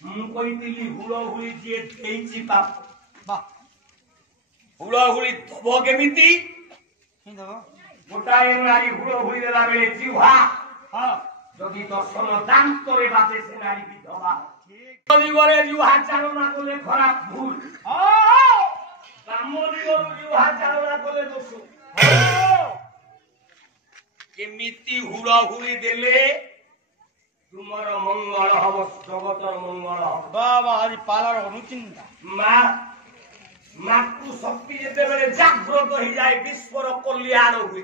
ମୁଁ କହିଥିଲି ହୁଳହୁଳି ଯିଏ ଦେଇଛି ବାପ ହୁଳହୁଳି ଦବ କେମିତି ଗୋଟାଏ ନାରୀ ହୁଳହୁଳି ଦେଲା ବେଳେ ଜିହ୍ୱା ଯଦି ଦର୍ଶନ ଦାନ୍ତରେ ବାଜେ ସେ ନାରୀ ବିଧବା ଯଦି ଗଲେ ଜିହ୍ୱା ଚାଳନା କଲେ ଖରାପ ଭୁଲ କାମ ଦିଗରୁ ଜିହ୍ୱା ଚାଳନା କଲେ ଦୋଷ କେମିତି ହୁଳହୁଳି ଦେଲେ ତୁମର ମଙ୍ଗଳ ହବ ଜଗତର ମଙ୍ଗଳ ହବ ବାବା ଆଜି ପାଲାର ଅନୁଚିନ୍ତା ମାତୃ ଶକ୍ତି ଯେତେବେଳେ ଜାଗ୍ରତ ହେଇଯାଏ ବିଶ୍ୱର କଲ୍ୟାଣ ହୁଏ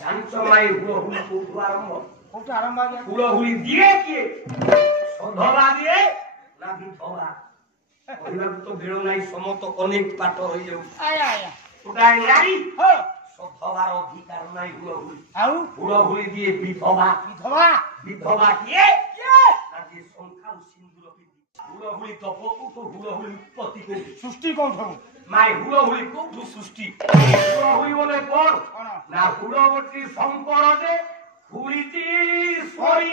ଜାଣିଛ ମାଇ ହୁଳହୁଳି କୋଉଠୁ ଆରମ୍ଭ ହୁଳହୁଳି ଦିଏ କିଏ ସଧବା ଦିଏ ନା ବିଧବା କହିବାକୁ ତ ବେଳ ନାହିଁ ସମସ୍ତ ଅନେକ ପାଠ ହେଇଯାଉଛି ଗୋଟାଏ ନାରୀ ସଧବାର ଅଧିକାର ନାହିଁ ହୁଳହୁଳି ଆଉ ହୁଳହୁଳି ଦିଏ ବିଧବା ବିଧବା କିଏ ନା ଯିଏ ଶଙ୍ଖା ଓ ସିନ୍ଦୁର ପିନ୍ଧି ହୁଳହୁଳି ଦବ କୋଉଠୁ ହୁଳହୁଳି ଉତ୍ପତ୍ତି କୋଉଠୁ ସୃଷ୍ଟି କୋଉଠୁ ମାଇ ହୁଳହୁଳି କୋଉଠୁ ସୃଷ୍ଟି ହୁଳହୁଳି ବୋଲେ କଣ ନା ହୁଳବତୀ ଶଙ୍କର ଯେ ହୁଳିଟି ସରି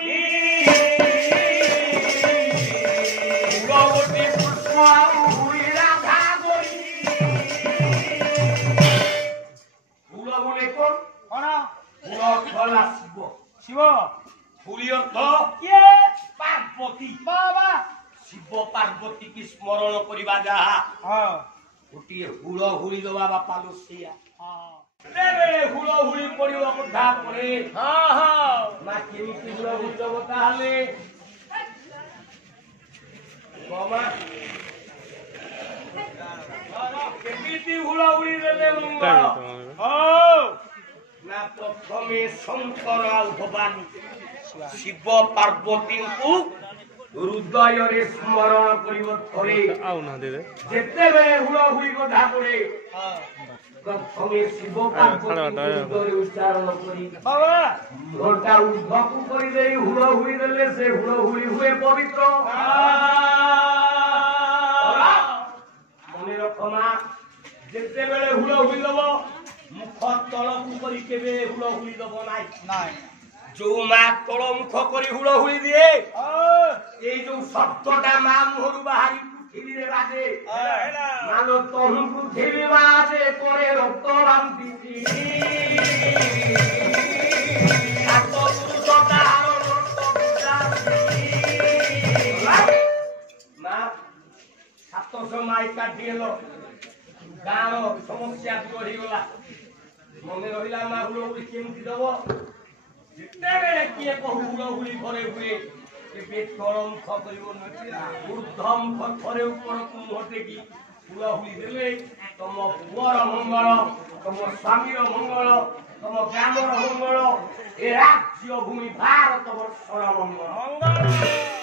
ହୁଳବତୀ ପୁଷ୍ପ ଆଉ ହୁଳି ରାଧା ଗରି ହୁଳ ବୋଲେ କଣ ହୁଳ ଅର୍ଥ ହେଲା ଶିବ ଶିବ ହୁଳି ଅର୍ଥ କିଏ ପାର୍ବତୀ ବାବା ଶିବ ପାର୍ବତୀ କି ସ୍ମରଣ କରିବା ଯାହା ଗୋଟିଏ ହୁଳହୁଳି ଦବା ବାପା ଲୋସିଆ ସେତେବେଳେ ହୁଳହୁଳି ପଡିବ କଥା ପରେ ମା କେମିତି ହୁଳହୁଳି ଦବ ତାହେଲେ କେମିତି ହୁଳହୁଳି ଦେଲେ ମଙ୍ଗଳ ନା ପ୍ରଥମେ ଶଙ୍କର ଆଉ ଭବାନୀ ଶିବ ପାର୍ବତୀଙ୍କୁ ହୃଦୟରେ ସ୍ମରଣ କରିବ ଥରେ ଯେତେବେଳେ ହୁଳହୁଳି କଥା ପଡେ ପ୍ରଥମେ ଶିବ ପାର୍ବତୀଙ୍କୁ ହୃଦୟରେ ଉଚ୍ଚାରଣ କରି ଘଣ୍ଟା ଉର୍ଦ୍ଧ୍ୱକୁ କରିଦେଇ ହୁଳହୁଳି ଦେଲେ ସେ ହୁଳହୁଳି ହୁଏ ପବିତ୍ର ମନେ ରଖ ମା ଯେତେବେଳେ ହୁଳହୁଳି ଦବ ମୁଖ ତଳକୁ କରି କେବେ ହୁଳହୁଳି ଦବ ନାହିଁ ଯୋଉ ମା ତଳ ମୁଖ କରି ହୁଳହୁଳି ଦିଏ ଏଇ ଯୋଉ ଶବ୍ଦଟା ମା ମୁହଁରୁ ବାହାରି ପୃଥିବୀରେ ବାଜେ ମାନ ତନୁ ପୃଥିବୀ ବାଜେ ପରେ ରକ୍ତ ବାନ୍ତି ମା 700 ମାଇ କାଟିଲ ଗାଁର ସମସ୍ୟା ଦୂର ହେଇଗଲା ମନେ ରହିଲା ମା ହୁଳହୁଳି କେମିତି ଦବ ଯେତେବେଳେ କିଏ କହୁ ହୁଳହୁଳି ଘରେ ହୁଏ ଏବେ ତଳ ମୁଖ କରିବ ଊର୍ଦ୍ଧ୍ୱ ମୁଖ ଥରେ ଉପରକୁ ମୁହଁ ଟେକି ହୁଳହୁଳି ଦେଲେ ତମ ପୁଅର ମଙ୍ଗଳ ତମ ସ୍ୱାମୀର ମଙ୍ଗଳ ତମ ଗ୍ରାମର ମଙ୍ଗଳ ଏ ରାଜ୍ୟ ଭୂମି ଭାରତ ବର୍ଷର ମଙ୍ଗଳ